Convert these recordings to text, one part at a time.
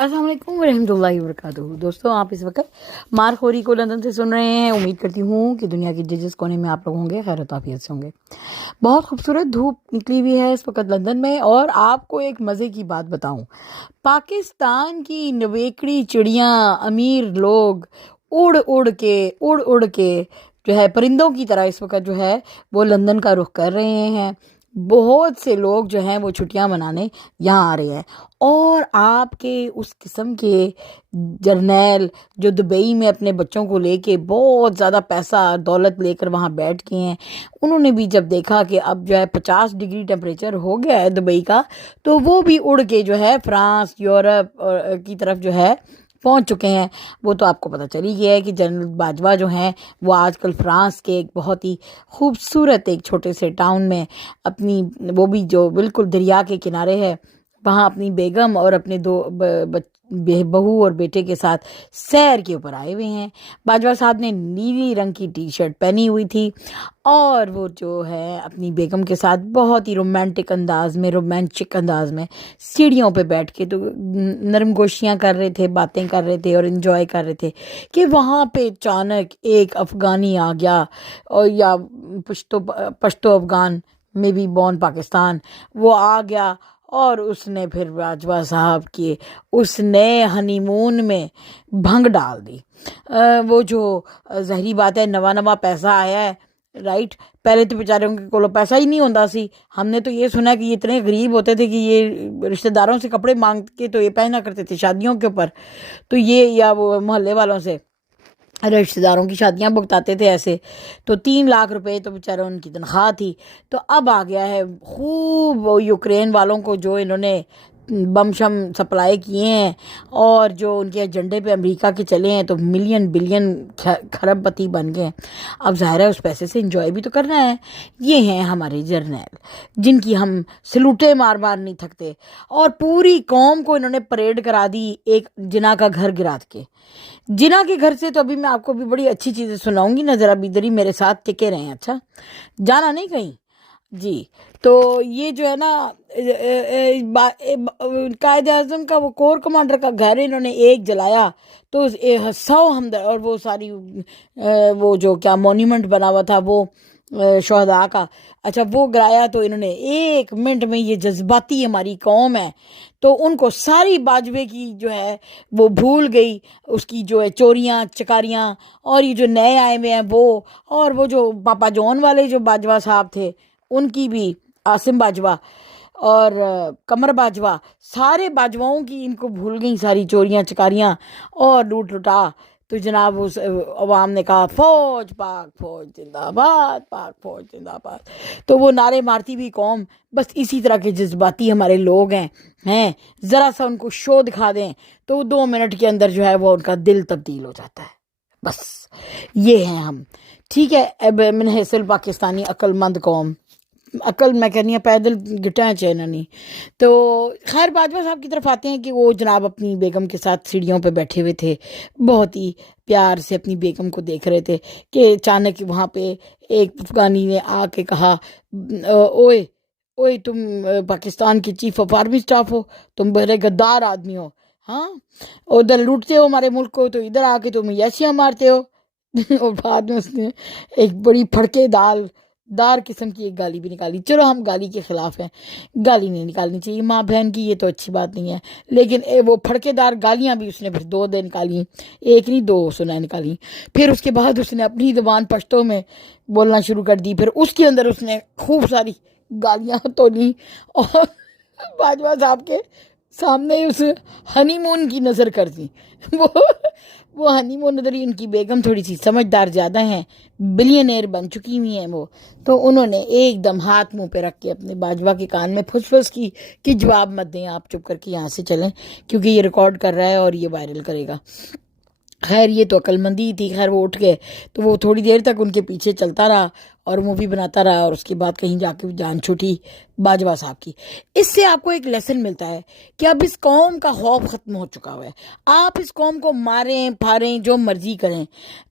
السلام علیکم ورحمۃ اللہ وبرکاتہ۔ دوستوں، آپ اس وقت مارخوری کو لندن سے سن رہے ہیں۔ امید کرتی ہوں کہ دنیا کے جس کونے میں آپ لوگ ہوں گے خیر و عافیت سے ہوں گے۔ بہت خوبصورت دھوپ نکلی ہوئی ہے اس وقت لندن میں، اور آپ کو ایک مزے کی بات بتاؤں۔ پاکستان کی نویکڑی چڑیاں، امیر لوگ اڑ کے جو ہے پرندوں کی طرح اس وقت جو ہے وہ لندن کا رخ کر رہے ہیں۔ بہت سے لوگ جو ہیں وہ چھٹیاں منانے یہاں آ رہے ہیں، اور آپ کے اس قسم کے جرنیل جو دبئی میں اپنے بچوں کو لے کے بہت زیادہ پیسہ دولت لے کر وہاں بیٹھ کے ہیں، انہوں نے بھی جب دیکھا کہ اب جو ہے 50 ڈگری ٹیمپریچر ہو گیا ہے دبئی کا، تو وہ بھی اڑ کے جو ہے فرانس، یورپ کی طرف جو ہے پہنچ چکے ہیں۔ وہ تو آپ کو پتہ چل ہی گیا ہے کہ جنرل باجوہ جو ہیں وہ آج کل فرانس کے ایک بہت ہی خوبصورت ایک چھوٹے سے ٹاؤن میں اپنی، وہ بھی جو بالکل دریا کے کنارے ہے، وہاں اپنی بیگم اور اپنے دو بہو اور بیٹے کے ساتھ سیر کے اوپر آئے ہوئے ہیں۔ باجوہ صاحب نے نیلی رنگ کی ٹی شرٹ پہنی ہوئی تھی، اور وہ جو ہے اپنی بیگم کے ساتھ بہت ہی رومانٹک انداز میں سیڑھیوں پہ بیٹھ کے تو نرم گوشیاں کر رہے تھے، باتیں کر رہے تھے اور انجوائے کر رہے تھے کہ وہاں پہ اچانک ایک افغانی آ گیا، اور یا پشتو افغان میں بھی بورن پاکستان، وہ آ گیا اور اس نے پھر باجوہ صاحب کے اس نئے ہنی مون میں بھنگ ڈال دی۔ وہ جو ظاہری بات ہے، نواں پیسہ آیا ہے، رائٹ، پہلے تو بیچاروں کے کولو پیسہ ہی نہیں ہوتا سی۔ ہم نے تو یہ سنا کہ یہ اتنے غریب ہوتے تھے کہ یہ رشتہ داروں سے کپڑے مانگ کے تو یہ پہنا کرتے تھے شادیوں کے اوپر، تو یہ یا وہ محلے والوں سے رشتہ داروں کی شادیاں بکتاتے تھے ایسے، تو 3 لاکھ روپے تو بیچاروں ان کی تنخواہ تھی۔ تو اب آ گیا ہے خوب یوکرین والوں کو جو انہوں نے بم شم سپلائی کیے ہیں، اور جو ان کے ایجنڈے پہ امریکہ کے چلے ہیں، تو ملین بلین کھرب پتی بن گئے۔ اب ظاہر ہے اس پیسے سے انجوائے بھی تو کرنا ہے۔ یہ ہیں ہمارے جرنیل جن کی ہم سلوٹیں مار نہیں تھکتے، اور پوری قوم کو انہوں نے پریڈ کرا دی ایک جناح کا گھر گرا کے۔ جناح کے گھر سے تو ابھی میں آپ کو بھی بڑی اچھی چیزیں سناؤں گی نا، ذرا بھی ادھر ہی میرے ساتھ ٹکے رہیں، اچھا جانا نہیں کہیں جی۔ تو یہ جو ہے نا قائد اعظم کا وہ کور کمانڈر کا گھر انہوں نے ایک جلایا، تو 100 ہمدرد، اور وہ ساری وہ جو کیا مونیومنٹ بنا ہوا تھا وہ شہداء کا، اچھا وہ گرایا، تو انہوں نے 1 منٹ میں، یہ جذباتی ہماری قوم ہے، تو ان کو ساری باجوے کی جو ہے وہ بھول گئی، اس کی جو ہے چوریاں چکاریاں، اور یہ جو نئے آئے ہوئے ہیں وہ، اور وہ جو پاپا جون والے جو باجوہ صاحب تھے ان کی بھی، عاصم باجوہ اور قمر باجوہ، سارے باجواؤں کی ان کو بھول گئیں ساری چوریاں چکاریاں اور لوٹ لٹا۔ تو جناب اس عوام نے کہا فوج پاک فوج زندہ باد، پاک فوج زندہ باد، تو وہ نعرے مارتی بھی قوم، بس اسی طرح کے جذباتی ہمارے لوگ ہیں، ذرا سا ان کو شو دکھا دیں تو 2 منٹ کے اندر جو ہے وہ ان کا دل تبدیل ہو جاتا ہے۔ بس یہ ہیں ہم، ٹھیک ہے۔ اب من حیث پاکستانی عقل مند قوم، عقل میں کہنی ہے پیدل گٹا چین نہیں۔ تو خیر باجوہ صاحب کی طرف آتے ہیں کہ وہ جناب اپنی بیگم کے ساتھ سیڑھیوں پہ بیٹھے ہوئے تھے، بہت ہی پیار سے اپنی بیگم کو دیکھ رہے تھے کہ اچانک وہاں پہ ایک افغانی نے آ کے کہا، اوئے تم پاکستان کی چیف آف آرمی سٹاف ہو، تم بڑے غدار آدمی ہو، ہاں ادھر لوٹتے ہو ہمارے ملک کو، تو ادھر آ کے تم یشیاں مارتے ہو۔ اور بعد میں اس نے ایک بڑی پھڑکے دار قسم کی ایک گالی بھی نکالی۔ چلو ہم گالی کے خلاف ہیں، گالی نہیں نکالنی چاہیے ماں بہن کی، یہ تو اچھی بات نہیں ہے، لیکن وہ پھڑکے دار گالیاں بھی اس نے پھر 2 دن نکالی، ایک نہیں 2 سنا نکالی۔ پھر اس کے بعد اس نے اپنی زبان پشتو میں بولنا شروع کر دی، پھر اس کے اندر اس نے خوب ساری گالیاں تو لی، اور باجوہ صاحب کے سامنے اس ہنی مون کی نظر کر دی۔ وہ ہنی مون نظر ہی، ان کی بیگم تھوڑی سی سمجھدار زیادہ ہیں، بلینئر بن چکی ہوئی ہیں وہ، تو انہوں نے ایک دم ہاتھ منہ پہ رکھ کے اپنے باجوہ کے کان میں پھس کی کہ جواب مت دیں، آپ چپ کر کے یہاں سے چلیں، کیونکہ یہ ریکارڈ کر رہا ہے اور یہ وائرل کرے گا۔ خیر یہ تو عقل مندی تھی، خیر وہ اٹھ گئے، تو وہ تھوڑی دیر تک ان کے پیچھے چلتا رہا، اور مووی بناتا رہا اور اس کے بعد کہیں جا کے جان چھوٹی باجوہ صاحب کی. اس سے آپ کو ایک لیسن ملتا ہے کہ اب اس قوم کا خوف ختم ہو چکا ہوا ہے. آپ اس قوم کو ماریں پھاڑیں جو مرضی کریں,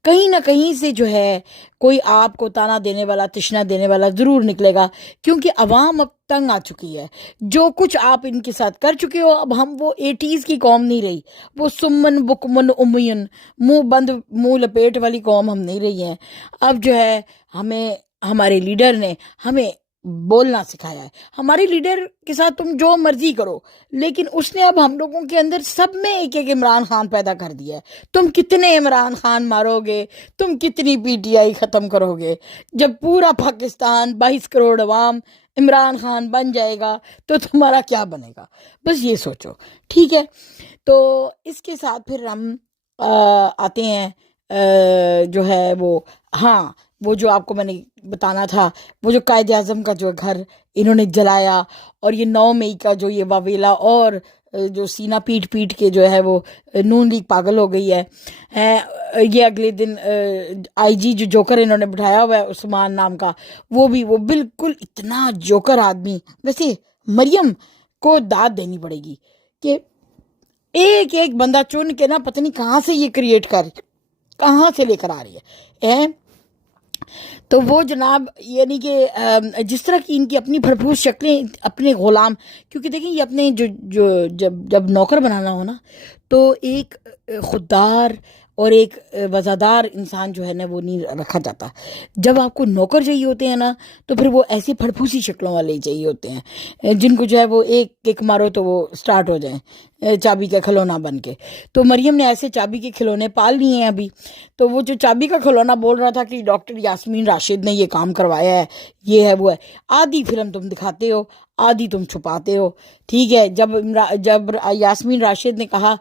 کہیں نہ کہیں سے جو ہے کوئی آپ کو تانا دینے والا تشنا دینے والا ضرور نکلے گا, کیونکہ عوام اب تنگ آ چکی ہے. جو کچھ آپ ان کے ساتھ کر چکے ہو, اب ہم وہ 80s کی قوم نہیں رہی, وہ سمن بکمن امین منہ بند منہ لپیٹ والی قوم ہم نہیں رہی ہیں. اب جو ہے ہمیں ہمارے لیڈر نے ہمیں بولنا سکھایا ہے. ہمارے لیڈر کے ساتھ تم جو مرضی کرو, لیکن اس نے اب ہم لوگوں کے اندر سب میں ایک ایک عمران خان پیدا کر دیا ہے. تم کتنے عمران خان مارو گے, تم کتنی پی ٹی آئی ختم کرو گے؟ جب پورا پاکستان 22 کروڑ عوام عمران خان بن جائے گا تو تمہارا کیا بنے گا؟ بس یہ سوچو, ٹھیک ہے. تو اس کے ساتھ پھر ہم آتے ہیں جو ہے وہ, ہاں وہ جو آپ کو میں نے بتانا تھا, وہ جو قائد اعظم کا جو گھر انہوں نے جلایا, اور یہ 9 مئی کا جو یہ واویلا اور جو سینہ پیٹ پیٹ کے جو ہے وہ نون لیگ پاگل ہو گئی ہے. یہ اگلے دن آئی جی جو جوکر انہوں نے بٹھایا ہوا ہے عثمان نام کا, وہ بالکل اتنا جوکر آدمی. ویسے مریم کو داد دینی پڑے گی کہ ایک ایک بندہ چن کے نا پتہ نہیں کہاں سے یہ کریٹ کہاں سے لے کر آ رہی ہے. تو وہ جناب یعنی کہ جس طرح کی ان کی اپنی بھرپور شکلیں, اپنے غلام, کیونکہ دیکھیں یہ اپنے جب نوکر بنانا ہو نا, تو ایک خوددار اور ایک وزادار انسان جو ہے نا وہ نہیں رکھا جاتا. جب آپ کو نوکر چاہیے ہوتے ہیں نا, تو پھر وہ ایسی پھرپھوسی شکلوں والے ہی چاہیے ہوتے ہیں جن کو جو ہے وہ ایک کک مارو تو وہ سٹارٹ ہو جائیں چابی کا کھلونا بن کے. تو مریم نے ایسے چابی کے کھلونے پال لیے ہیں ابھی. تو وہ جو چابی کا کھلونا بول رہا تھا کہ ڈاکٹر یاسمین راشد نے یہ کام کروایا ہے, یہ ہے وہ ہے, آدھی فلم تم دکھاتے ہو آدھی تم چھپاتے ہو, ٹھیک ہے. جب یاسمین راشد نے کہا,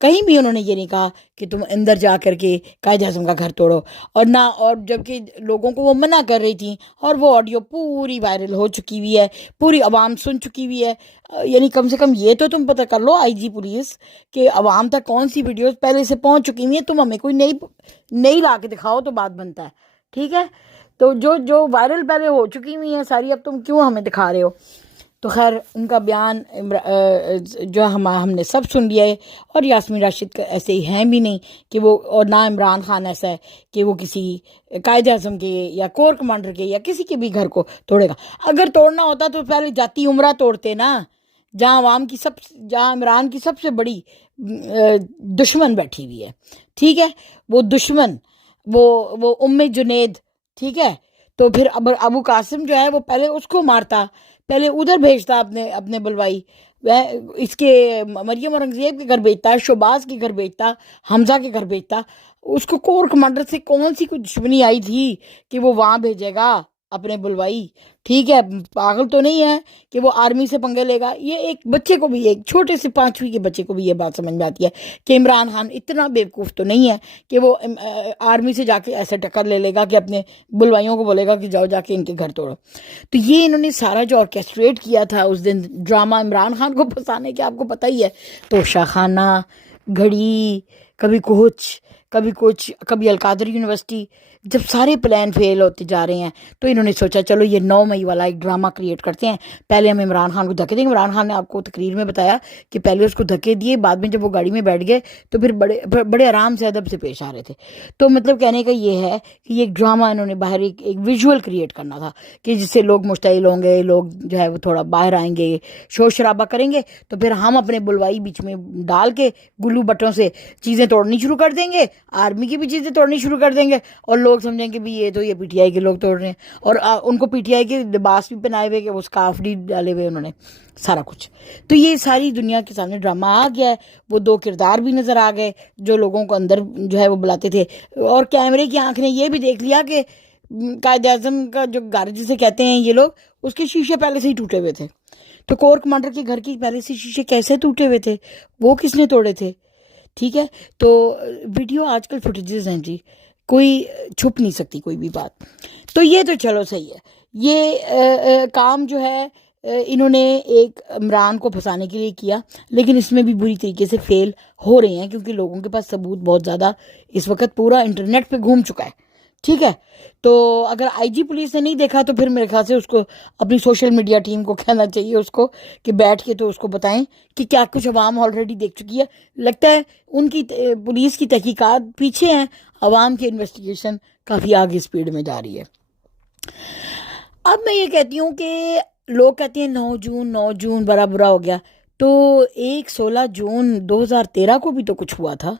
کہیں بھی انہوں نے یہ نہیں کہا کہ تم اندر جا کر کے قائد اعظم کا گھر توڑو, اور نہ, اور جبکہ لوگوں کو وہ منع کر رہی تھیں, اور وہ آڈیو پوری وائرل ہو چکی ہوئی ہے, پوری عوام سن چکی ہوئی ہے. یعنی کم سے کم یہ تو تم پتہ کر لو آئی جی پولیس کہ عوام تک کون سی ویڈیوز پہلے سے پہنچ چکی ہوئی ہیں. تم ہمیں کوئی نئی لا کے دکھاؤ تو بات بنتا ہے, ٹھیک ہے. تو جو وائرل پہلے ہو چکی ہوئی ہیں ساری, اب تم کیوں ہمیں دکھا رہے ہو؟ تو خیر ان کا بیان جو ہم نے سب سن لیا ہے. اور یاسمین راشد کا ایسے ہی ہیں بھی نہیں کہ وہ, اور نہ عمران خان ایسا ہے کہ وہ کسی قائد اعظم کے یا کور کمانڈر کے یا کسی کے بھی گھر کو توڑے گا. اگر توڑنا ہوتا تو پہلے جاتی عمرہ توڑتے نا, جہاں عمران کی سب سے بڑی دشمن بیٹھی ہوئی ہے, ٹھیک ہے. وہ دشمن وہ جنید, ٹھیک ہے. تو پھر ابو قاسم جو ہے وہ پہلے اس کو مارتا, پہلے ادھر بھیجتا اپنے بلوائی, اس کے مریم اورنگزیب کے گھر بھیجتا, شہباز کے گھر بھیجتا, حمزہ کے گھر بھیجتا. اس کو کور کمانڈر سے کون سی کوئی دشمنی آئی تھی کہ وہ وہاں بھیجے گا اپنے بلوائی, ٹھیک ہے. پاگل تو نہیں ہے کہ وہ آرمی سے پنگے لے گا. یہ ایک بچے کو بھی, ایک چھوٹے سے 5ویں کے بچے کو بھی یہ بات سمجھ میں آتی ہے کہ عمران خان اتنا بیوقوف تو نہیں ہے کہ وہ آرمی سے جا کے ایسے ٹکر لے گا کہ اپنے بلوائیوں کو بولے گا کہ جاؤ جا کے ان کے گھر توڑو. تو یہ انہوں نے سارا جو آرکیسٹریٹ کیا تھا اس دن ڈرامہ عمران خان کو پھنسانے کے, آپ کو پتہ ہی ہے, توشہ خانہ, گھڑی, کبھی کچھ, کبھی القادر یونیورسٹی. جب سارے پلان فیل ہوتے جا رہے ہیں تو انہوں نے سوچا چلو یہ 9 مئی والا ایک ڈرامہ کریٹ کرتے ہیں. پہلے ہم عمران خان کو دھکے دیں گے. عمران خان نے آپ کو تقریر میں بتایا کہ پہلے اس کو دھکے دیے, بعد میں جب وہ گاڑی میں بیٹھ گئے تو پھر بڑے آرام سے ادب سے پیش آ رہے تھے. تو مطلب کہنے کا یہ ہے کہ یہ ایک ڈرامہ انہوں نے باہر ایک ویژول کریٹ کرنا تھا کہ جس سے لوگ مشتعل ہوں گے, لوگ جو ہے وہ تھوڑا باہر آئیں گے, شور شرابہ کریں گے, تو پھر ہم اپنے بلوائی بیچ میں ڈال کے گلو بٹوں سے چیزیں توڑنی شروع کر دیں گے, آرمی کی بھی چیزیں توڑنی شروع کر دیں گے, اور لوگ سمجھیں گے بھی یہ پی ٹی آئی کے لوگ توڑ رہے ہیں. اور ان کو پی ٹی آئی کے لباس بھی پہنائے ہوئے, کہ وہ سکارف بھی ڈالے ہوئے انہوں نے, سارا کچھ. تو یہ ساری دنیا کے سامنے ڈرامہ آ گیا ہے. وہ 2 کردار بھی نظر آ گئے جو لوگوں کو اندر جو ہے وہ بلاتے تھے, اور کیمرے کی آنکھ نے یہ بھی دیکھ لیا کہ قائد اعظم کا جو گھر جسے کہتے ہیں یہ لوگ, اس کے شیشے پہلے سے ہی ٹوٹے ہوئے تھے. تو کور کمانڈر کے گھر کی پہلے سے شیشے کیسے ٹوٹے ہوئے تھے, وہ کس نے توڑے تھے, ٹھیک ہے. تو ویڈیو آج کل فوٹیجز ہیں جی, کوئی چھپ نہیں سکتی کوئی بھی بات. تو یہ تو چلو صحیح ہے. یہ کام جو ہے انہوں نے ایک عمران کو پھنسانے کے لیے کیا, لیکن اس میں بھی بری طریقے سے فیل ہو رہے ہیں, کیونکہ لوگوں کے پاس ثبوت بہت زیادہ اس وقت پورا انٹرنیٹ پہ گھوم چکا ہے, ٹھیک ہے. تو اگر آئی جی پولیس نے نہیں دیکھا تو پھر میرے خیال سے اس کو اپنی سوشل میڈیا ٹیم کو کہنا چاہیے اس کو کہ بیٹھ کے تو اس کو بتائیں کہ کیا کچھ عوام آلریڈی دیکھ چکی ہے. لگتا ہے ان کی پولیس کی تحقیقات پیچھے ہیں, عوام کی انویسٹیگیشن کافی آگے اسپیڈ میں جا رہی ہے. اب میں یہ کہتی ہوں کہ لوگ کہتے ہیں 9 جون بڑا برا ہو گیا, تو 16 جون 2013 کو بھی تو کچھ ہوا تھا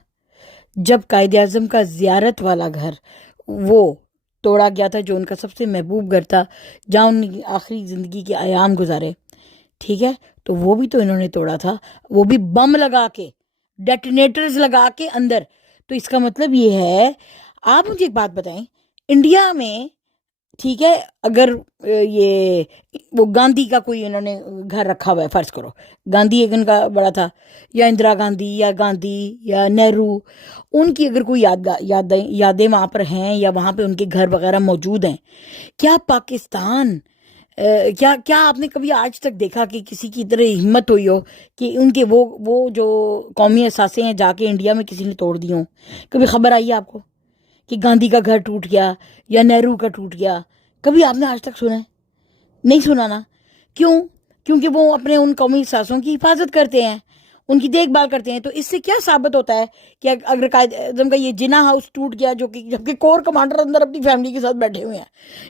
جب قائد اعظم کا زیارت والا گھر وہ توڑا گیا تھا, جو ان کا سب سے محبوب گھر تھا جہاں ان کی آخری زندگی کے ایام گزارے. ٹھیک ہے, تو وہ بھی تو انہوں نے توڑا تھا, وہ بھی بم لگا کے, ڈیٹونیٹرز لگا کے اندر. تو اس کا مطلب یہ ہے, آپ مجھے ایک بات بتائیں, انڈیا میں ٹھیک ہے اگر یہ وہ گاندھی کا کوئی انہوں نے گھر رکھا ہوا ہے, فرض کرو گاندھی ایک ان کا بڑا تھا, یا اندرا گاندھی یا گاندھی یا نہرو, ان کی اگر کوئی یادیں وہاں پر ہیں یا وہاں پہ ان کے گھر وغیرہ موجود ہیں, کیا پاکستان کیا آپ نے کبھی آج تک دیکھا کہ کسی کی طرح ہمت ہوئی ہو کہ ان کے وہ جو قومی اثاثے ہیں جا کے انڈیا میں کسی نے توڑ دی ہوں؟ کبھی خبر آئی ہے آپ کو کہ گاندھی کا گھر ٹوٹ گیا یا نہرو کا ٹوٹ گیا؟ کبھی آپ نے آج تک سنا ہے؟ نہیں سنا نا. کیوں؟ کیونکہ وہ اپنے ان قومی اثاثوں کی حفاظت کرتے ہیں, ان کی دیکھ بھال کرتے ہیں. تو اس سے کیا ثابت ہوتا ہے کہ اگر قائد اعظم کا یہ جناح ہاؤس ٹوٹ گیا, جو کہ جبکہ کور کمانڈر اندر اپنی فیملی کے ساتھ بیٹھے ہوئے ہیں,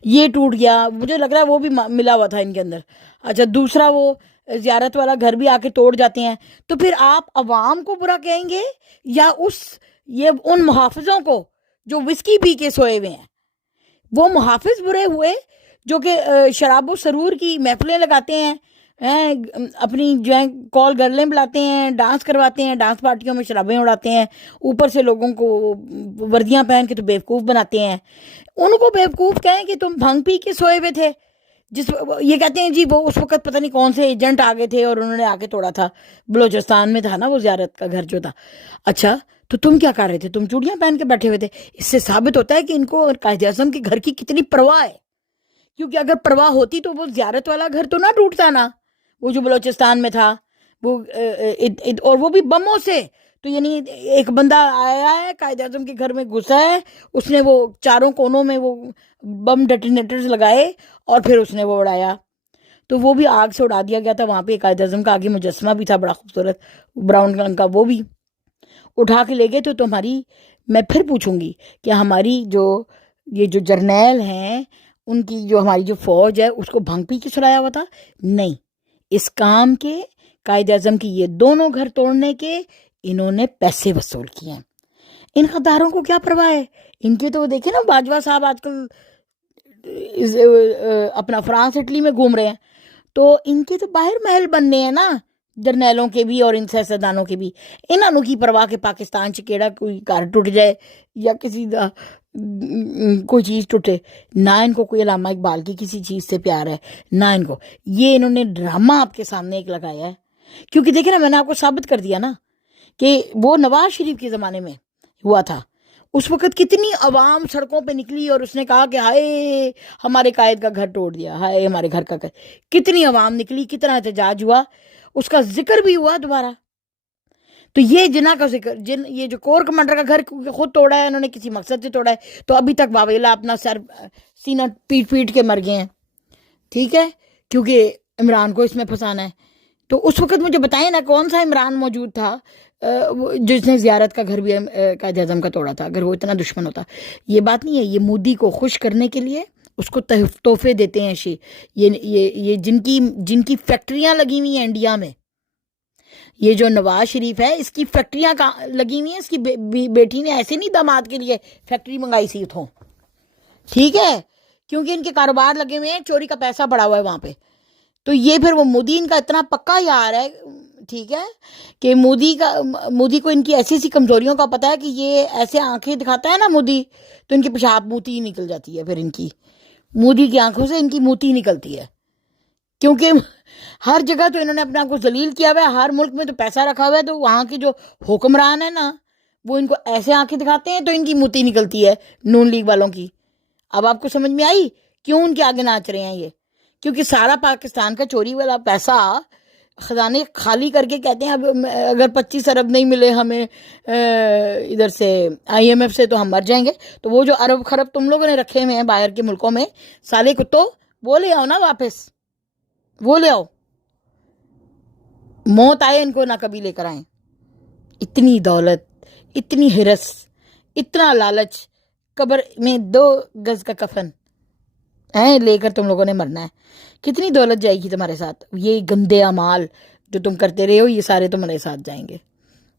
یہ ٹوٹ گیا, مجھے لگ رہا ہے وہ بھی ملا ہوا تھا ان کے اندر. اچھا, دوسرا وہ زیارت والا گھر بھی آ کے توڑ جاتے ہیں, تو پھر آپ عوام کو برا کہیں گے یا ان محافظوں کو جو وسکی پی کے سوئے ہوئے ہیں؟ وہ محافظ برے ہوئے جو کہ شراب و سرور کی محفلیں لگاتے ہیں, اپنی جو ہے کال گرلیں بلاتے ہیں, ڈانس کرواتے ہیں, ڈانس پارٹیوں میں شرابیں اڑاتے ہیں, اوپر سے لوگوں کو وردیاں پہن کے تو بیوقوف بناتے ہیں. ان کو بیوقوف کہیں کہ تم بھنگ پی کے سوئے ہوئے تھے, یہ کہتے ہیں جی وہ اس وقت پتہ نہیں کون سے ایجنٹ آ گئے تھے اور انہوں نے آ کے توڑا تھا, بلوچستان میں تھا نا وہ زیارت کا گھر جو تھا. اچھا, تو تم کیا کر رہے تھے؟ تم چوڑیاں پہن کے بیٹھے ہوئے تھے. اس سے ثابت ہوتا ہے کہ ان کو قائد اعظم کے گھر کی کتنی پرواہ ہے, کیونکہ اگر پرواہ ہوتی تو وہ زیارت والا گھر تو نہ ٹوٹتا نا, وہ جو بلوچستان میں تھا وہ, اور وہ بھی بموں سے. تو یعنی ایک بندہ آیا ہے قائد اعظم کے گھر میں گھسا ہے, اس نے وہ چاروں کونوں میں وہ بم ڈیٹونیٹرز لگائے اور پھر اس نے وہ اڑایا, تو وہ بھی آگ سے اڑا دیا گیا تھا. وہاں پہ قائد اعظم کا آگے مجسمہ بھی تھا بڑا خوبصورت براؤن رنگ کا, وہ بھی اٹھا کے لے گئے. تو ہماری, میں پھر پوچھوں گی کہ ہماری یہ جو جرنیل ہیں, ان کی جو ہماری جو فوج ہے اس کو بھنگ پی کے سلایا ہوا تھا؟ نہیں, اس کام کے قائد اعظم کی یہ دونوں گھر توڑنے کے انہوں نے پیسے وصول کیے ہیں. ان غداروں کو کیا پرواہ ہے؟ ان کے تو دیکھیں نا, باجوہ صاحب آج کل اپنا فرانس اٹلی میں گھوم رہے ہیں, تو ان کے تو باہر محل بننے ہیں نا, جرنیلوں کے بھی اور ان سیاستدانوں کے بھی. انہوں کی پرواہ کہ پاکستان چکیڑا کوئی گھر ٹوٹ جائے یا کسی کوئی چیز ٹوٹے, نہ ان کو کوئی علامہ اقبال کی کسی چیز سے پیار ہے, نہ ان کو. یہ انہوں نے ڈرامہ آپ کے سامنے ایک لگایا ہے, کیونکہ دیکھیں نا, میں نے آپ کو ثابت کر دیا نا کہ وہ نواز شریف کے زمانے میں ہوا تھا. اس وقت کتنی عوام سڑکوں پہ نکلی اور اس نے کہا کہ ہائے ہمارے قائد کا گھر توڑ دیا, ہائے ہمارے گھر کا گھر. کتنی عوام نکلی, کتنا احتجاج ہوا, اس کا ذکر بھی ہوا دوبارہ. تو یہ جناح کا ذکر, یہ جو کور کمانڈر کا گھر خود توڑا ہے انہوں نے, کسی مقصد سے توڑا ہے, تو ابھی تک واویلا اپنا سینہ پیٹ کے مر گئے ہیں. ٹھیک ہے, کیونکہ عمران کو اس میں پھنسانا ہے. تو اس وقت مجھے بتائیں نا کون سا عمران موجود تھا جس نے زیارت کا گھر بھی قائد اعظم کا توڑا تھا, اگر وہ اتنا دشمن ہوتا. یہ بات نہیں ہے, یہ مودی کو خوش کرنے کے لیے اس کو تحفے دیتے ہیں. یہ جن کی فیکٹریاں لگی ہوئی ہیں انڈیا میں, یہ جو نواز شریف ہے اس کی فیکٹریاں لگی ہوئی ہیں. اس کی بیٹی نے ایسے نہیں داماد کے لیے فیکٹری منگائی سی اتھوں, ٹھیک ہے, کیونکہ ان کے کاروبار لگے ہوئے ہیں, چوری کا پیسہ پڑا ہوا ہے وہاں پہ. تو یہ پھر وہ مودی ان کا اتنا پکا یار ہے, ٹھیک ہے, کہ مودی کو ان کی ایسی ایسی کمزوریوں کا پتہ ہے کہ یہ ایسے آنکھیں دکھاتا ہے نا مودی, تو ان کی پیشاب موتی نکل جاتی ہے. پھر ان کی مودی کی آنکھوں سے ان کی موتی نکلتی ہے, کیونکہ ہر جگہ تو انہوں نے اپنے آپ کو ذلیل کیا ہوا ہے, ہر ملک میں تو پیسہ رکھا ہوا ہے, تو وہاں کے جو حکمران ہیں نا وہ ان کو ایسے آنکھیں دکھاتے ہیں تو ان کی موتی نکلتی ہے نون لیگ والوں کی. اب آپ کو سمجھ میں آئی کیوں ان کے آگے ناچ رہے ہیں یہ؟ کیونکہ سارا پاکستان کا چوری والا پیسہ خزانے خالی کر کے کہتے ہیں اب اگر 25 ارب نہیں ملے ہمیں ادھر سے IMF سے تو ہم مر جائیں گے. تو وہ جو ارب خرب تم لوگوں نے رکھے ہوئے ہیں باہر کے ملکوں میں سالے کتوں، وہ لے آؤ نا واپس، وہ لے آؤ. موت آئے ان کو نہ کبھی لے کر آئیں. اتنی دولت، اتنی ہرس، اتنا لالچ، قبر میں 2 گز کا کفن لے کر تم لوگوں نے مرنا ہے. کتنی دولت جائے گی تمہارے ساتھ. یہ گندے اعمال جو تم کرتے رہے ہو یہ سارے تمہارے ساتھ جائیں گے.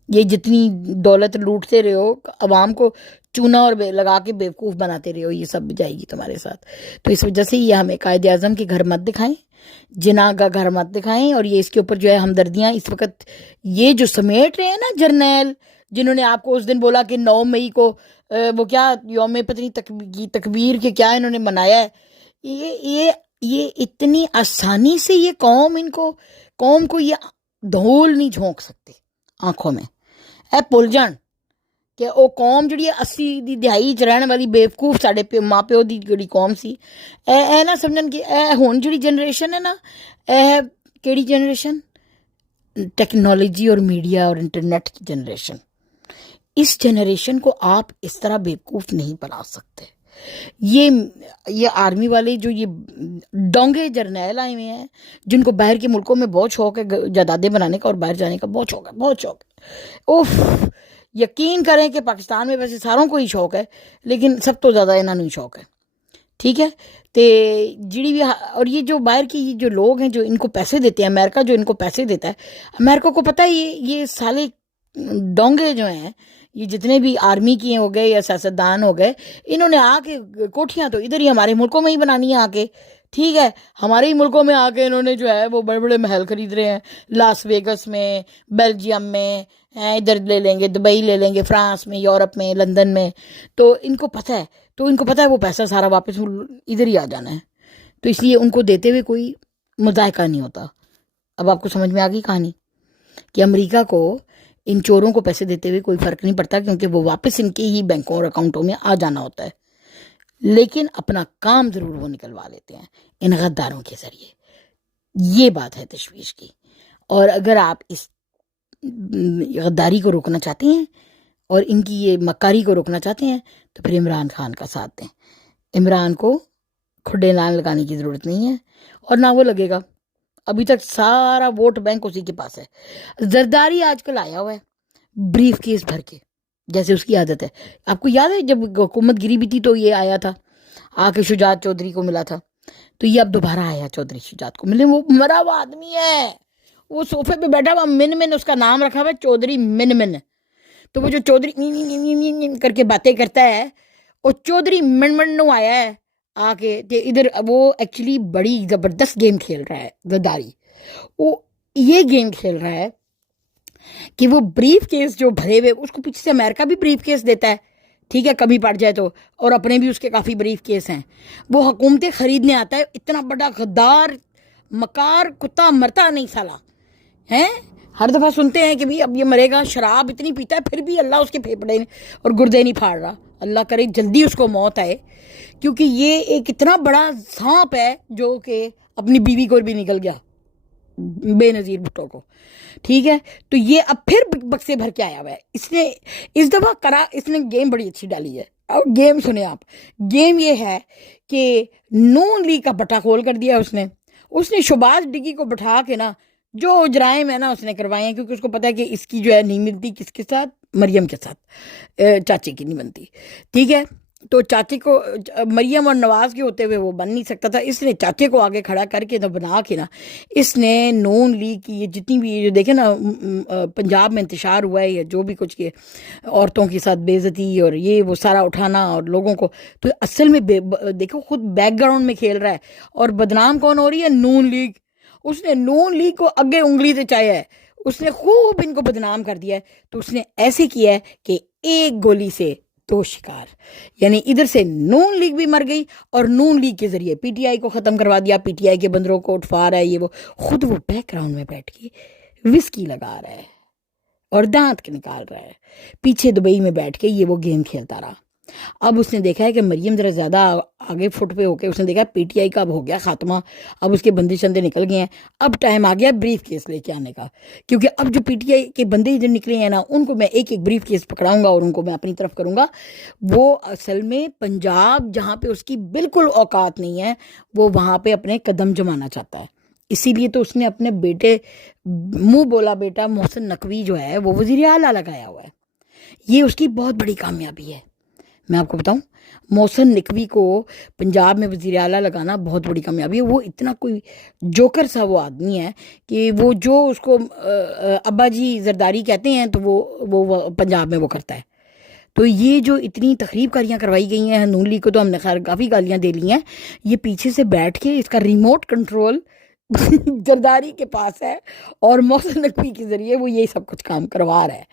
یہ جتنی دولت لوٹتے رہے ہو، عوام کو چونا اور لگا کے بیوقوف بناتے رہے ہو، یہ سب جائے گی تمہارے ساتھ. تو اس وجہ سے یہ ہمیں قائد اعظم کے گھر مت دکھائیں، جناح کا گھر مت دکھائیں. اور یہ اس کے اوپر جو ہے ہمدردیاں اس وقت یہ جو سمیٹ رہے ہیں نا جرنیل، جنہوں نے آپ کو اس دن بولا کہ 9 مئی کو وہ کیا یوم پتنی تکبیر کے کیا انہوں نے منایا ہے. یہ اتنی آسانی سے یہ قوم کو یہ دھول نہیں جھونک سکتے آنکھوں میں. اے پل جان کہ وہ قوم جڑی 80 دی دہائی چ رہن والی بیوقوف ساڈے ماں پیو دی جڑی قوم سی، اے نہ سمجھن کہ اے ہن جڑی جنریشن ہے نا، اے کیڑی جنریشن؟ ٹیکنالوجی اور میڈیا اور انٹرنیٹ کی جنریشن. اس جنریشن کو آپ اس طرح بیوقوف نہیں بنا سکتے. یہ آرمی والے جو یہ ڈونگے جرنیل آئے ہوئے ہیں، جن کو باہر کے ملکوں میں بہت شوق ہے جائیدادیں بنانے کا اور باہر جانے کا بہت شوق ہے. اوف، یقین کریں کہ پاکستان میں ویسے ساروں کو ہی شوق ہے، لیکن سب تو زیادہ انہوں نے شوق ہے. ٹھیک ہے، تے جڑی بھی اور یہ جو باہر کی جو لوگ ہیں جو ان کو پیسے دیتے ہیں، امریکہ جو ان کو پیسے دیتا ہے، امریکہ کو پتہ ہے یہ سالے ڈونگے جو ہیں، یہ جتنے بھی آرمی کی ہو گئے یا سیاستدان ہو گئے، انہوں نے آ کے کوٹھیاں تو ادھر ہی ہمارے ملکوں میں ہی بنانی ہیں آ کے. ٹھیک ہے، ہمارے ہی ملکوں میں آ کے انہوں نے جو ہے وہ بڑے بڑے محل خرید رہے ہیں، لاس ویگس میں، بیلجیم میں، ادھر لے لیں گے دبئی، لے لیں گے فرانس میں، یورپ میں، لندن میں. تو ان کو پتہ ہے وہ پیسہ سارا واپس ادھر ہی آ جانا ہے. تو اس لیے ان کو دیتے ہوئے کوئی مذائقہ نہیں ہوتا. اب آپ کو سمجھ میں آ گئی کہانی کہ امریکہ کو ان چوروں کو پیسے دیتے ہوئے کوئی فرق نہیں پڑتا، کیونکہ وہ واپس ان کے ہی بینکوں اور اکاؤنٹوں میں آ جانا ہوتا ہے. لیکن اپنا کام ضرور وہ نکلوا لیتے ہیں ان غداروں کے ذریعے. یہ بات ہے تشویش کی. اور اگر آپ اس غداری کو روکنا چاہتے ہیں اور ان کی یہ مکاری کو روکنا چاہتے ہیں تو پھر عمران خان کا ساتھ دیں. عمران کو کھڈے نال لگانے کی ضرورت نہیں ہے، اور نہ وہ لگے گا. ابھی تک سارا ووٹ بینک اسی کے پاس ہے. زرداری آج کل آیا ہوا ہے بریف کیس بھر کے، جیسے اس کی عادت ہے. آپ کو یاد ہے جب حکومت گری بھی تھی تو یہ آیا تھا، آ کے شجاعت چودھری کو ملا تھا. تو یہ اب دوبارہ آیا چودھری شجاعت کو ملے. وہ مرا ہوا آدمی ہے، وہ صوفے پہ بیٹھا ہوا، من اس کا نام رکھا ہوا ہے چودھری من. تو وہ جو چودھری کر کے باتیں کرتا ہے، وہ چودھری من نو آیا ہے آ کے ادھر. وہ ایکچولی بڑی زبردست گیم کھیل رہا ہے زرداری. وہ یہ گیم کھیل رہا ہے کہ وہ بریف کیس جو بھرے ہوئے، اس کو پیچھے سے امریکہ بھی بریف کیس دیتا ہے. ٹھیک ہے، کمی پڑ جائے تو، اور اپنے بھی اس کے کافی بریف کیس ہیں. وہ حکومتیں خریدنے آتا ہے. اتنا بڑا غدار مکار کتا مرتا نہیں سالا ہیں. ہر دفعہ سنتے ہیں کہ بھی اب یہ مرے گا، شراب اتنی پیتا ہے پھر بھی اللہ اس کے پھیپڑے اور گردے نہیں پھاڑ رہا. اللہ کرے جلدی اس کو موت آئے، کیونکہ یہ ایک اتنا بڑا سانپ ہے جو کہ اپنی بیوی کو بھی نکل گیا، بے نظیر بھٹو کو. ٹھیک ہے، تو یہ اب پھر بکسے بھر کے آیا ہوا ہے. اس نے اس دفعہ اس نے گیم بڑی اچھی ڈالی ہے. اور گیم سنیں آپ، گیم یہ ہے کہ نون لیگ کا بٹا کھول کر دیا اس نے شہباز ڈگی کو بٹھا کے نا جو جرائم ہے نا اس نے کروائے ہیں، کیونکہ اس کو پتا ہے کہ اس کی جو ہے نہیں ملتی کس کے ساتھ، مریم کے ساتھ، چاچے کی نہیں بنتی. ٹھیک ہے، تو چاچے کو مریم اور نواز کے ہوتے ہوئے وہ بن نہیں سکتا تھا. اس نے چاچے کو آگے کھڑا کر کے بنا کے نا اس نے نون لیگ کی یہ جتنی بھی جو دیکھیں نا پنجاب میں انتشار ہوا ہے یا جو بھی کچھ یہ عورتوں کے ساتھ بے عزتی اور یہ وہ سارا اٹھانا اور لوگوں کو، تو اصل میں دیکھو خود بیک گراؤنڈ میں کھیل رہا ہے. اور بدنام کون ہو رہی ہے؟ نون لیگ. اس نے نون لیگ کو اگے انگلی سے چاہیا ہے، اس نے خوب ان کو بدنام کر دیا ہے. تو اس نے ایسے کیا ہے کہ ایک گولی سے 2 شکار، یعنی ادھر سے نون لیگ بھی مر گئی اور نون لیگ کے ذریعے پی ٹی آئی کو ختم کروا دیا. پی ٹی آئی کے بندروں کو اٹھوا رہا ہے یہ وہ. خود وہ بیک گراؤنڈ میں بیٹھ کے وسکی لگا رہا ہے اور دانت نکال رہا ہے، پیچھے دبئی میں بیٹھ کے یہ وہ گیم کھیلتا رہا. اب اس نے دیکھا ہے کہ مریم ذرا زیادہ آگے فٹ پہ ہو کے اس نے دیکھا پی ٹی آئی کا اب ہو گیا خاتمہ، اب اس کے بندے شندے نکل گئے ہیں، اب ٹائم آ گیا بریف کیس لے کے آنے کا، کیونکہ اب جو پی ٹی آئی کے بندے ادھر نکلے ہیں نا ان کو میں ایک ایک بریف کیس پکڑاؤں گا اور ان کو میں اپنی طرف کروں گا۔ وہ اصل میں پنجاب جہاں پہ اس کی بالکل اوقات نہیں ہے وہ وہاں پہ اپنے قدم جمانا چاہتا ہے، اسی لیے تو اس نے اپنے بیٹے منہ بولا بیٹا محسن نقوی جو ہے وہ وزیر اعلیٰ لگایا ہوا ہے۔ یہ اس کی بہت بڑی کامیابی ہے، میں آپ کو بتاؤں محسن نقوی کو پنجاب میں وزیر اعلیٰ لگانا بہت بڑی کامیابی ہے۔ وہ اتنا کوئی جوکر سا وہ آدمی ہے کہ وہ جو اس کو ابا جی زرداری کہتے ہیں تو وہ پنجاب میں وہ کرتا ہے۔ تو یہ جو اتنی تقریب کاریاں کروائی گئی ہیں نون لیگ کو، تو ہم نے خیر کافی گالیاں دے لی ہیں، یہ پیچھے سے بیٹھ کے اس کا ریموٹ کنٹرول زرداری کے پاس ہے اور محسن نقوی کے ذریعے وہ یہی سب کچھ کام کروا رہا ہے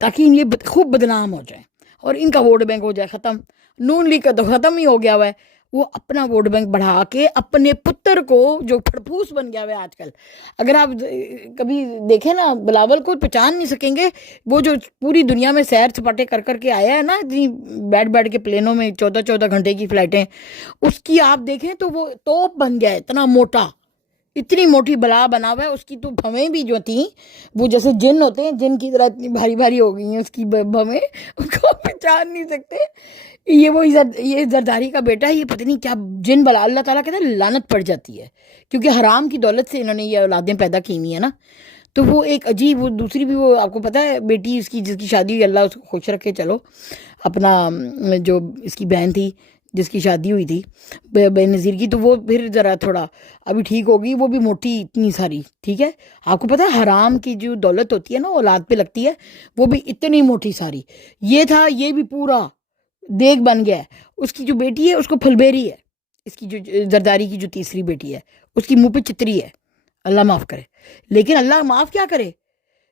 تاکہ یہ خوب بدنام ہو جائیں اور ان کا ووٹ بینک ہو جائے ختم۔ نون لیگ کا تو ختم ہی ہو گیا ہوا ہے، وہ اپنا ووٹ بینک بڑھا کے اپنے پتر کو جو پھڑپھوس بن گیا ہوا ہے آج کل، اگر آپ کبھی دیکھیں نا بلاول کو پہچان نہیں سکیں گے، وہ جو پوری دنیا میں سیر سپاٹے کر کر کے آیا ہے نا، اتنی بیٹھ کے پلینوں میں 14 گھنٹے کی فلائٹیں، اس کی آپ دیکھیں تو وہ توپ بن گیا ہے، اتنا موٹا، اتنی موٹی بلا بنا ہوا ہے، اس کی تو بھویں بھی جو تھیں وہ جیسے جن ہوتے ہیں جن کی طرح اتنی بھاری بھاری ہو گئی ہیں اس کی بھویں، اس کو پہچان نہیں سکتے۔ یہ زرداری کا بیٹا ہے، یہ پتہ نہیں کیا جن بلا، اللہ تعالیٰ کہتا ہے لعنت پڑ جاتی ہے، کیونکہ حرام کی دولت سے انہوں نے یہ اولادیں پیدا کی ہوئی ہیں نا۔ تو وہ ایک عجیب، وہ دوسری بھی، وہ آپ کو پتہ ہے بیٹی اس کی جس کی شادی ہوئی، اللہ اس کو خوش رکھے، چلو اپنا جو اس کی بہن تھی جس کی شادی ہوئی تھی بے نظیر کی، تو وہ پھر ذرا تھوڑا ابھی ٹھیک ہوگی، وہ بھی موٹی اتنی ساری، ٹھیک ہے۔ آپ کو پتہ ہے حرام کی جو دولت ہوتی ہے نا اولاد پہ لگتی ہے، وہ بھی اتنی موٹی ساری، یہ تھا یہ بھی پورا دیگ بن گیا ہے۔ اس کی جو بیٹی ہے اس کو پھلبیری ہے، اس کی جو زرداری کی جو تیسری بیٹی ہے اس کی منہ پہ چتری ہے، اللہ معاف کرے، لیکن اللہ معاف کیا کرے،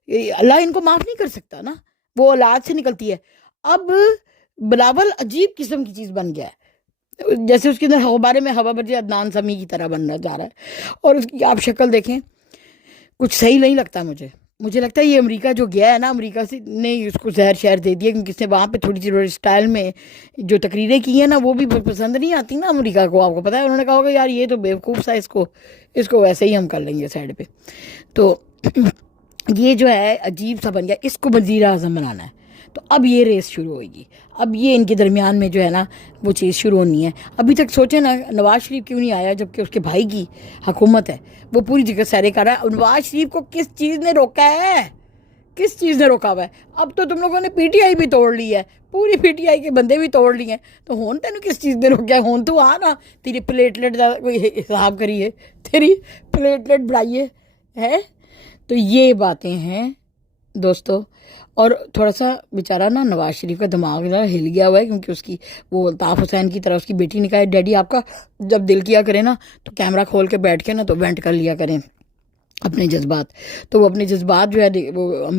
اللہ ان کو معاف نہیں کر سکتا نا، وہ اولاد سے نکلتی ہے۔ اب بلاول عجیب قسم کی چیز بن گیا ہے، جیسے اس کے اندر بارے میں ہوا بھری عدنان سمیع کی طرح بننا جا رہا ہے، اور اس کی آپ شکل دیکھیں، کچھ صحیح نہیں لگتا مجھے لگتا ہے یہ امریکہ جو گیا ہے نا، امریکہ سے نے اس کو زہر شہر دے دیا، کیونکہ اس نے وہاں پہ تھوڑی سی اسٹائل میں جو تقریریں کی ہیں نا وہ بھی پسند نہیں آتی نا امریکہ کو، آپ کو پتہ ہے انہوں نے کہا ہوگا یار یہ تو بیوقوف سا، اس کو ویسے ہی ہم کر لیں گے سائڈ پہ، تو یہ جو ہے عجیب سا بن گیا، اس کو وزیر اعظم بنانا ہے۔ تو اب یہ ریس شروع ہوئے گی، اب یہ ان کے درمیان میں جو ہے نا وہ چیز شروع ہونی ہے۔ ابھی تک سوچیں نا نواز شریف کیوں نہیں آیا جبکہ اس کے بھائی کی حکومت ہے، وہ پوری جگہ سیرے کر رہا ہے۔ نواز شریف کو کس چیز نے روکا ہے، کس چیز نے روکا ہوا ہے؟ اب تو تم لوگوں نے پی ٹی آئی بھی توڑ لی ہے، پوری پی ٹی آئی کے بندے بھی توڑ لیے ہیں، تو ہون تینوں کس چیز نے روکا ہے؟ ہون تو آ نا، تیری پلیٹلیٹ کا کوئی حساب کریے، تیری پلیٹلیٹ بڑھائیے ہے۔ تو یہ باتیں ہیں دوستو، اور تھوڑا سا بیچارہ نا نواز شریف کا دماغ ذرا ہل گیا ہوا ہے، کیونکہ اس کی وہ الطاف حسین کی طرح اس کی بیٹی نے کہا ہے ڈیڈی آپ کا جب دل کیا کرے نا تو کیمرہ کھول کے بیٹھ کے نا تو وینٹ کر لیا کریں اپنے جذبات۔ تو وہ اپنے جذبات جو ہے وہ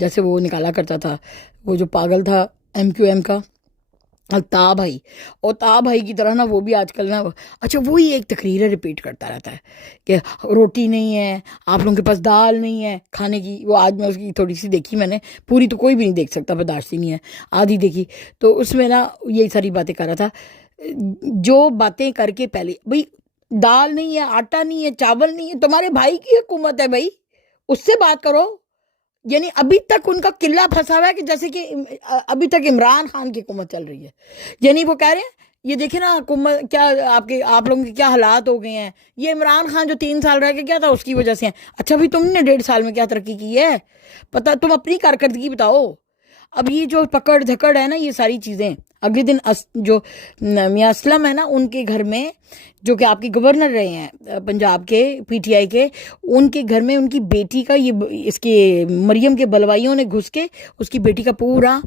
جیسے وہ نکالا کرتا تھا، وہ جو پاگل تھا ایم کیو ایم کا تا بھائی، اور تا بھائی کی طرح نا وہ بھی آج کل نا اچھا وہی ایک تقریر ریپیٹ کرتا رہتا ہے کہ روٹی نہیں ہے، آپ لوگوں کے پاس دال نہیں ہے کھانے کی۔ وہ آج میں اس کی تھوڑی سی دیکھی میں نے، پوری تو کوئی بھی نہیں دیکھ سکتا، برداشت ہی نہیں ہے، آدھی دیکھی، تو اس میں نا یہی ساری باتیں کر رہا تھا، جو باتیں کر کے پہلے بھائی دال نہیں ہے، آٹا نہیں ہے، چاول نہیں ہے، تمہارے بھائی کی حکومت ہے بھائی، اس سے بات کرو۔ یعنی ابھی تک ان کا قلعہ پھنسا ہوا ہے کہ جیسے کہ ابھی تک عمران خان کی حکومت چل رہی ہے، یعنی وہ کہہ رہے ہیں یہ دیکھیں نا حکومت کیا آپ لوگوں کے کیا حالات ہو گئے ہیں، یہ عمران خان جو 3 سال رہ کے کیا تھا اس کی وجہ سے ہیں۔ اچھا بھی تم نے 1.5 سال میں کیا ترقی کی ہے، پتہ تم اپنی کارکردگی بتاؤ۔ اب یہ جو پکڑ دھکڑ ہے نا، یہ ساری چیزیں اگلے دن جو میاں اسلم ہے نا ان کے گھر میں، جو کہ آپ کے گورنر رہے ہیں پنجاب کے پی ٹی آئی کے، ان کے گھر میں ان کی بیٹی کا یہ اس کے مریم کے بلوائیوں نے گھس کے اس کی بیٹی کا پورا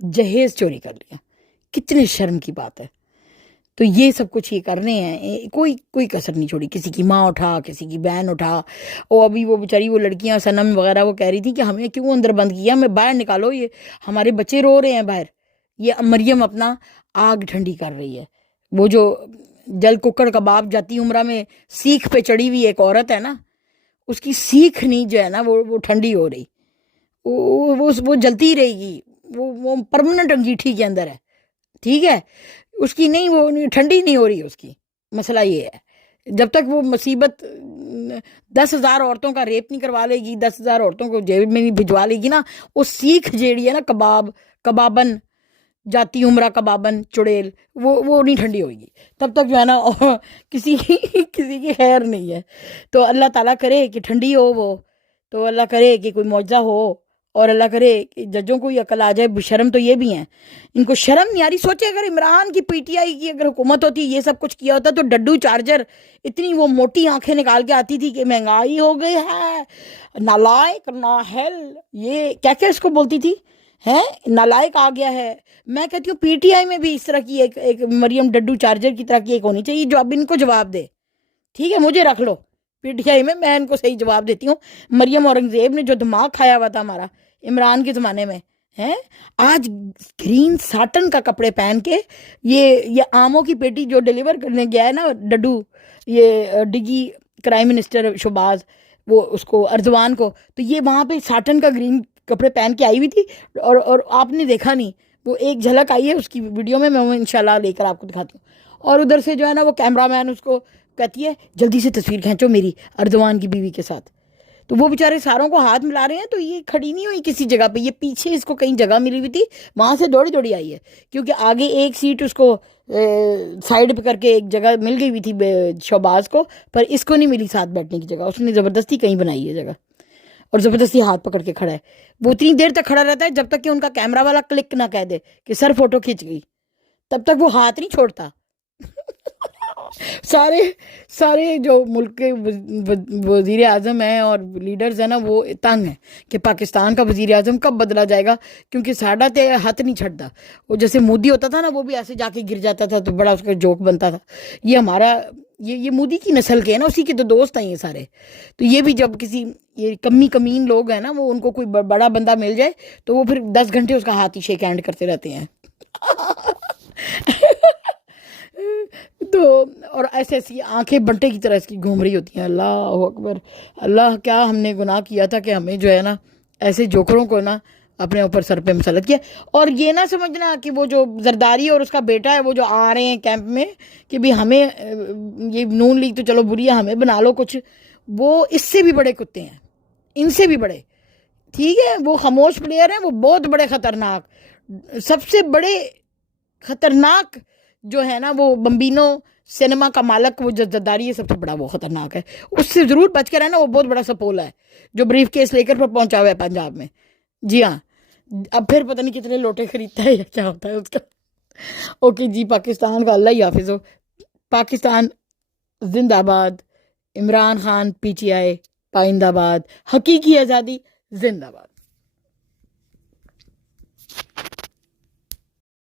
جہیز چوری کر لیا۔ کتنے شرم کی بات ہے۔ تو یہ سب کچھ یہ کرنے ہیں، کوئی کسر نہیں چھوڑی، کسی کی ماں اٹھا، کسی کی بہن اٹھا، اور ابھی وہ بیچاری وہ لڑکیاں صنم وغیرہ وہ کہہ رہی تھی کہ ہمیں کیوں اندر بند کیا، ہمیں باہر نکالو، یہ ہمارے بچے رو رہے ہیں باہر۔ یہ مریم اپنا آگ ٹھنڈی کر رہی ہے۔ وہ جو جل ککڑ کباب جاتی عمرہ میں سیخ پہ چڑھی ہوئی ایک عورت ہے نا، اس کی سیخ نہیں جو ہے نا وہ ٹھنڈی ہو رہی، وہ جلتی رہے گی، وہ پرماننٹ انگیٹھی کے اندر ہے، ٹھیک ہے، اس کی نہیں، وہ ٹھنڈی نہیں ہو رہی اس کی، مسئلہ یہ ہے جب تک وہ مصیبت 10,000 عورتوں کا ریپ نہیں کروا لے گی، 10,000 عورتوں کو جیل میں نہیں بھجوا لے گی نا، وہ سیکھ جیڑی ہے نا کبابن جاتی عمرہ کبابن چڑیل، وہ نہیں ٹھنڈی ہوئے گی تب تک جو ہے نا کسی کی خیر نہیں ہے. تو اللہ تعالیٰ کرے کہ ٹھنڈی ہو وہ، تو اللہ کرے کہ کوئی معجزہ ہو، اور اللہ کرے کہ ججوں کو یہ عقل آ جائے. شرم تو یہ بھی ہیں، ان کو شرم نہیں آ رہی. سوچے اگر عمران کی پی ٹی آئی کی اگر حکومت ہوتی، یہ سب کچھ کیا ہوتا، تو ڈڈو چارجر اتنی وہ موٹی آنکھیں نکال کے آتی تھی کہ مہنگائی ہو گئی ہے، نالائق نااہل، یہ کیا کیا اس کو بولتی تھی ہے، نالائق آ گیا ہے. میں کہتی ہوں پی ٹی آئی میں بھی اس طرح کی ایک مریم ڈڈو چارجر کی طرح کی ایک ہونی چاہیے جو اب ان کو جواب دے. ٹھیک ہے، مجھے رکھ لو پی ٹی آئی میں ان کو صحیح جواب دیتی ہوں. مریم اورنگزیب نے جو دماغ کھایا ہوا تھا ہمارا عمران کے زمانے میں ہے، آج گرین ساٹن کا کپڑے پہن کے یہ آموں کی پیٹی جو ڈیلیور کرنے گیا ہے نا ڈڈو، یہ ڈگی پرائم منسٹر شہباز، وہ اس کو اردوان کو، تو یہ وہاں پہ ساٹن کا گرین کپڑے پہن کے آئی ہوئی تھی، اور آپ نے دیکھا نہیں، وہ ایک جھلک آئی ہے اس کی ویڈیو میں وہ انشاءاللہ لے کر آپ کو دکھاتی ہوں. اور ادھر سے جو ہے نا وہ کیمرہ مین اس کو کہتی ہے جلدی سے تصویر کھینچو میری اردوان کی بیوی کے ساتھ. تو وہ بیچارے ساروں کو ہاتھ ملا رہے ہیں، تو یہ کھڑی نہیں ہوئی کسی جگہ پہ، یہ پیچھے اس کو کہیں جگہ ملی ہوئی تھی، وہاں سے دوڑی آئی ہے، کیونکہ آگے ایک سیٹ اس کو سائڈ پہ کر کے ایک جگہ مل گئی ہوئی تھی شہباز کو، پر اس کو نہیں ملی ساتھ بیٹھنے کی جگہ، اس نے زبردستی کہیں بنائی ہے جگہ، اور زبردستی ہاتھ پکڑ کے کھڑا ہے. وہ اتنی دیر تک کھڑا رہتا ہے جب تک کہ ان کا کیمرہ والا کلک نہ کہہ دے کہ سر فوٹو کھینچ گئی، تب تک وہ ہاتھ نہیں چھوڑتا. سارے جو ملک کے وزیر اعظم ہیں اور لیڈرز ہیں نا، وہ تنگ ہیں کہ پاکستان کا وزیر اعظم کب بدلا جائے گا، کیونکہ ساڈا تے ہاتھ نہیں چھڑتا. وہ جیسے مودی ہوتا تھا نا، وہ بھی ایسے جا کے گر جاتا تھا تو بڑا اس کا جوک بنتا تھا. یہ ہمارا یہ مودی کی نسل کے ہیں نا، اسی کے تو دوست ہیں یہ سارے. تو یہ بھی جب کسی یہ کمین لوگ ہیں نا، وہ ان کو کوئی بڑا بندہ مل جائے تو وہ پھر 10 گھنٹے اس کا ہاتھ ہی شیک ہینڈ کرتے رہتے ہیں. تو اور ایسی آنکھیں بنٹے کی طرح اس کی گھوم رہی ہوتی ہیں. اللہ اکبر، اللہ کیا ہم نے گناہ کیا تھا کہ ہمیں جو ہے نا ایسے جوکروں کو نا اپنے اوپر سر پہ مسلط کیا. اور یہ نہ سمجھنا کہ وہ جو زرداری اور اس کا بیٹا ہے وہ جو آ رہے ہیں کیمپ میں کہ بھی ہمیں یہ نون لیگ تو چلو بری ہے، ہمیں بنا لو کچھ. وہ اس سے بھی بڑے کتے ہیں، ان سے بھی بڑے. ٹھیک ہے، وہ خاموش پلیئر ہیں، وہ بہت بڑے خطرناک، سب سے بڑے خطرناک جو ہے نا وہ بمبینو سینما کا مالک، وہ زرداری ہے، سب سے بڑا وہ خطرناک ہے. اس سے ضرور بچ کے رہنا، وہ بہت بڑا سپولا ہے جو بریف کیس لے کر پہنچا ہوا ہے پنجاب میں. جی ہاں، اب پھر پتہ نہیں کتنے لوٹے خریدتا ہے یا کیا ہوتا ہے اس کا. اوکے جی، پاکستان کا اللہ ہی حافظ ہو. پاکستان زندہ باد، Imran Khan P T I پائندہ باد، حقیقی آزادی زندہ باد.